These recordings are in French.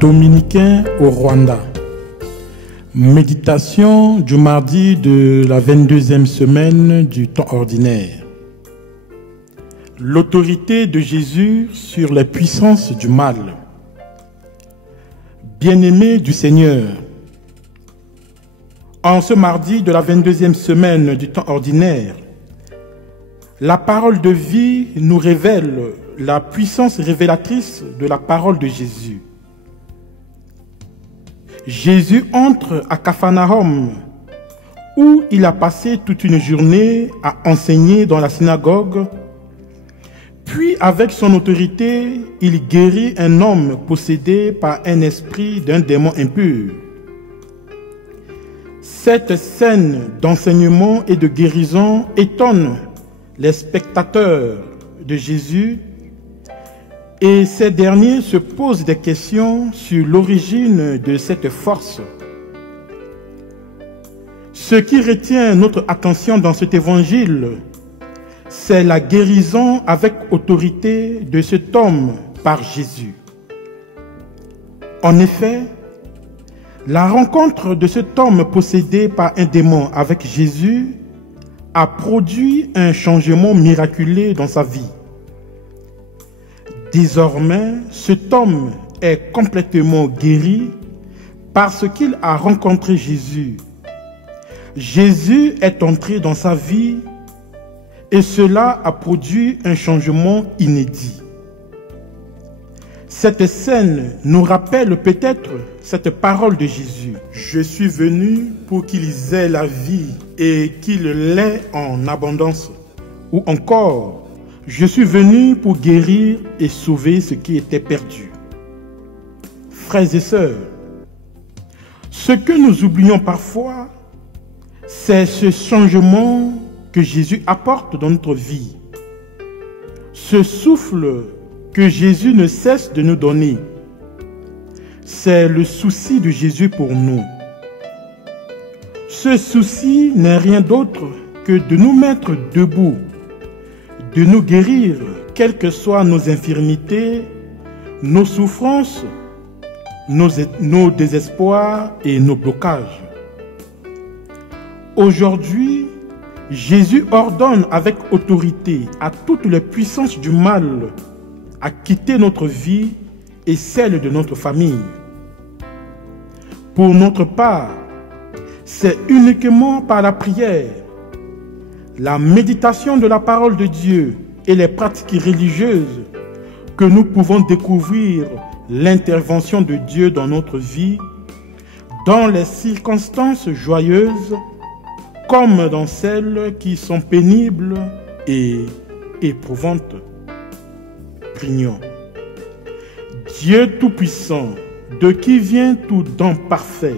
Dominicains au Rwanda. Méditation du mardi de la 22e semaine du temps ordinaire. L'autorité de Jésus sur les puissances du mal. Bien-aimés du Seigneur, en ce mardi de la 22e semaine du temps ordinaire, la parole de vie nous révèle la puissance révélatrice de la parole de Jésus. Jésus entre à Capharnaüm, où il a passé toute une journée à enseigner dans la synagogue. Puis, avec son autorité, il guérit un homme possédé par un esprit d'un démon impur. Cette scène d'enseignement et de guérison étonne les spectateurs de Jésus, et ces derniers se posent des questions sur l'origine de cette force. Ce qui retient notre attention dans cet évangile, c'est la guérison avec autorité de cet homme par Jésus. En effet, la rencontre de cet homme possédé par un démon avec Jésus a produit un changement miraculeux dans sa vie. Désormais, cet homme est complètement guéri parce qu'il a rencontré Jésus. Jésus est entré dans sa vie et cela a produit un changement inédit. Cette scène nous rappelle peut-être cette parole de Jésus. Je suis venu pour qu'ils aient la vie et qu'ils l'aient en abondance. Ou encore, je suis venu pour guérir et sauver ce qui était perdu. Frères et sœurs, ce que nous oublions parfois, c'est ce changement que Jésus apporte dans notre vie. Ce souffle que Jésus ne cesse de nous donner, c'est le souci de Jésus pour nous. Ce souci n'est rien d'autre que de nous mettre debout, de nous guérir, quelles que soient nos infirmités, nos souffrances, nos désespoirs et nos blocages. Aujourd'hui, Jésus ordonne avec autorité à toutes les puissances du mal à quitter notre vie et celle de notre famille. Pour notre part, c'est uniquement par la prière, la méditation de la parole de Dieu et les pratiques religieuses que nous pouvons découvrir l'intervention de Dieu dans notre vie, dans les circonstances joyeuses comme dans celles qui sont pénibles et éprouvantes. Prions. Dieu Tout-Puissant, de qui vient tout don parfait,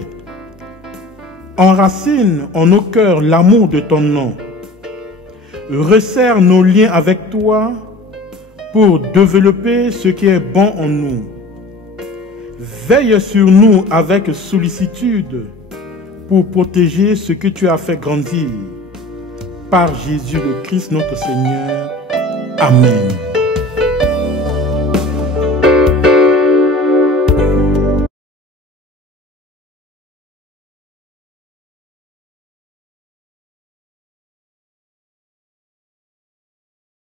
enracine en nos cœurs l'amour de ton nom. Resserre nos liens avec toi pour développer ce qui est bon en nous. Veille sur nous avec sollicitude pour protéger ce que tu as fait grandir. Par Jésus le Christ notre Seigneur. Amen.